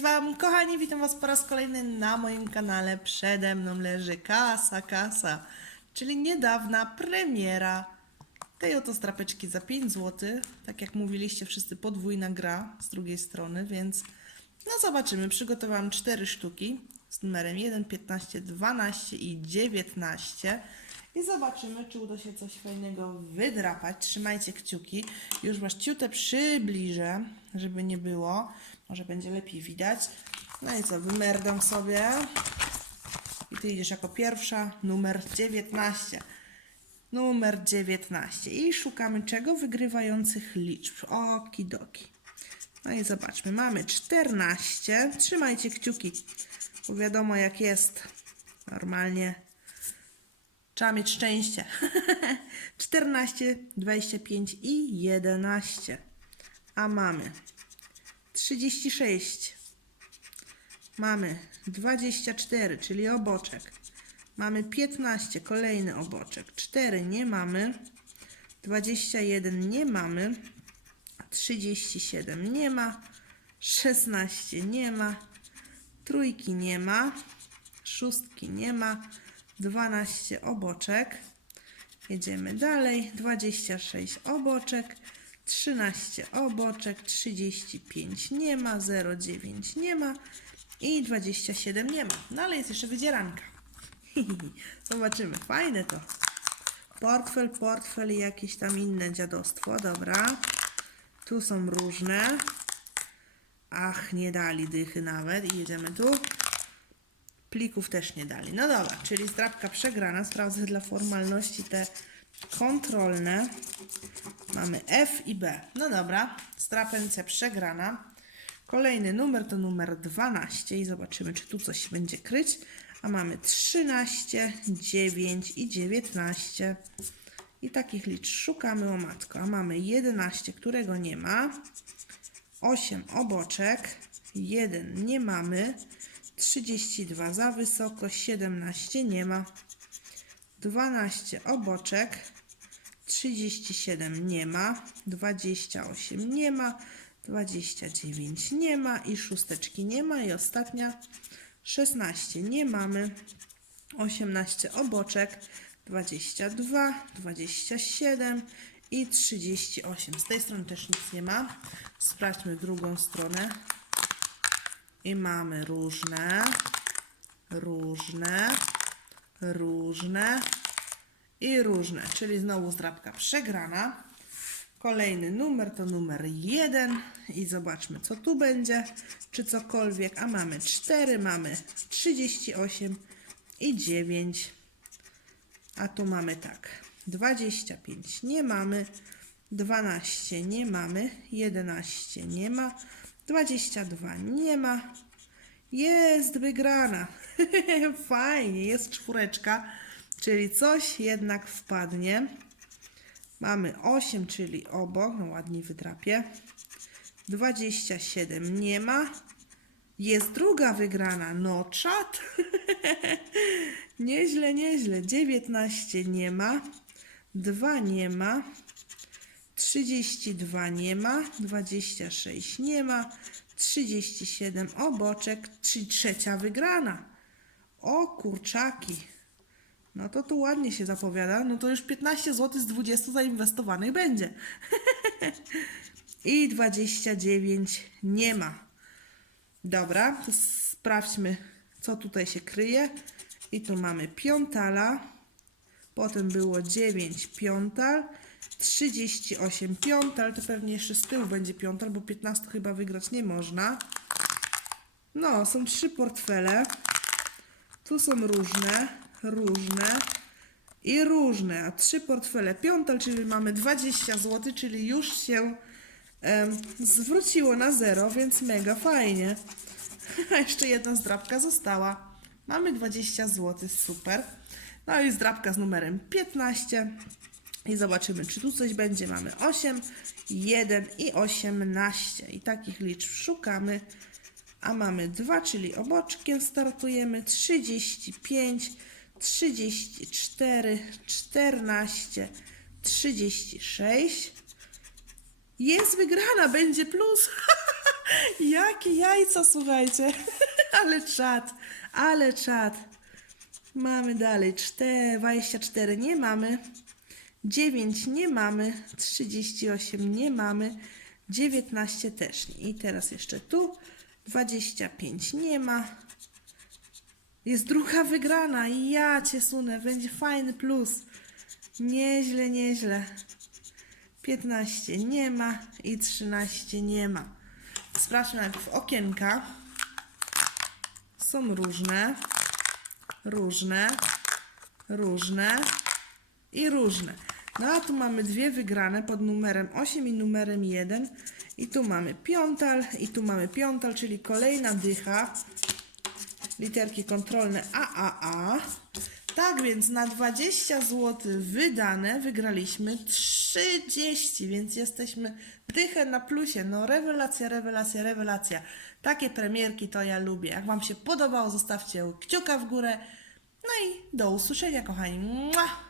Wam, kochani, witam Was po raz kolejny na moim kanale. Przede mną leży Kasa Kasa, czyli niedawna premiera tej oto strapeczki za 5 zł. Tak jak mówiliście, wszyscy podwójna gra z drugiej strony, więc no zobaczymy. Przygotowałam 4 sztuki z numerem 1, 15, 12 i 19. I zobaczymy, czy uda się coś fajnego wydrapać. Trzymajcie kciuki. Już Was ciutę przybliżę, żeby nie było. Może będzie lepiej widać. No i co, wymerdam sobie. I Ty idziesz jako pierwsza, numer 19. Numer 19. I szukamy czego? Wygrywających liczb. Okidoki. No i zobaczmy, mamy 14. Trzymajcie kciuki, bo wiadomo jak jest. Normalnie trzeba mieć szczęście. 14, 25 i 11. A mamy 36. Mamy 24, czyli oboczek. Mamy 15, kolejny oboczek. 4 nie mamy. 21 nie mamy. 37 nie ma. 16 nie ma. Trójki nie ma. Szóstki nie ma. 12 oboczek. Jedziemy dalej. 26 oboczek. 13 oboczek. 35 nie ma. 0,9 nie ma. I 27 nie ma. No ale jest jeszcze wydzieranka. Zobaczymy. Fajne to. Portfel, portfel i jakieś tam inne dziadostwo. Dobra. Tu są różne. Ach, nie dali dychy nawet. I jedziemy tu. Plików też nie dali. No dobra, czyli zdrabka przegrana. Sprawdzę dla formalności te kontrolne. Mamy F i B. No dobra, strapencja przegrana. Kolejny numer to numer 12 i zobaczymy, czy tu coś będzie kryć. A mamy 13, 9 i 19. I takich liczb szukamy o matko. A mamy 11, którego nie ma. 8 oboczek. 1 nie mamy. 32 za wysoko. 17 nie ma. 12 oboczek. 37 nie ma. 28 nie ma. 29 nie ma. I szósteczki nie ma. I ostatnia 16 nie mamy. 18 oboczek. 22, 27 i 38. Z tej strony też nic nie ma. Sprawdźmy drugą stronę. I mamy różne, różne, różne i różne. Czyli znowu zdrabka przegrana. Kolejny numer to numer 1 i zobaczmy co tu będzie, czy cokolwiek. A mamy 4, mamy 38 i 9. A tu mamy tak. 25 nie mamy. 12 nie mamy. 11 nie ma. 22 nie ma. Jest wygrana. Fajnie, jest czwóreczka. Czyli coś jednak wpadnie. Mamy 8, czyli obok. No ładnie wydrapię. 27 nie ma. Jest druga wygrana. No czat. nieźle, nieźle. 19 nie ma. 2 nie ma. 32 nie ma. 26 nie ma. 37 oboczek. Czyli trzecia wygrana. O kurczaki. No to tu ładnie się zapowiada. No to już 15 zł z 20 zainwestowanych będzie. I 29 nie ma. Dobra, to sprawdźmy, co tutaj się kryje. I tu mamy piątala. Potem było 9 piątal. 38 piątal. To pewnie jeszcze z tyłu będzie piątal, bo 15 chyba wygrać nie można. No, są trzy portfele. Tu są różne, różne i różne. A trzy portfele piątal, czyli mamy 20 zł, czyli już się em, zwróciło na zero, więc mega fajnie. Jeszcze jedna zdrabka została. Mamy 20 zł, super. No i zdrabka z numerem 15. I zobaczymy, czy tu coś będzie. Mamy 8, 1 i 18. I takich liczb szukamy. A mamy 2, czyli oboczkiem startujemy. 35, 34, 14, 36. Jest wygrana, będzie plus. Jakie jajca, słuchajcie. ale czad, ale czad. Mamy dalej 4, 24 nie mamy. 9 nie mamy. 38 nie mamy. 19 też nie. I teraz jeszcze tu. 25 nie ma. Jest druga wygrana. I ja cię sunę. Będzie fajny plus. Nieźle, nieźle. 15 nie ma i 13 nie ma. Sprawdźmy najpierw okienka. Są różne, różne, różne i różne. No a tu mamy dwie wygrane pod numerem 8 i numerem 1. I tu mamy piątal i tu mamy piątal, czyli kolejna dycha. Literki kontrolne AAA. Tak więc na 20 zł wydane wygraliśmy 30, więc jesteśmy dychę na plusie. No rewelacja, rewelacja, rewelacja. Takie premierki to ja lubię. Jak Wam się podobało, zostawcie kciuka w górę. No i do usłyszenia, kochani. Mua!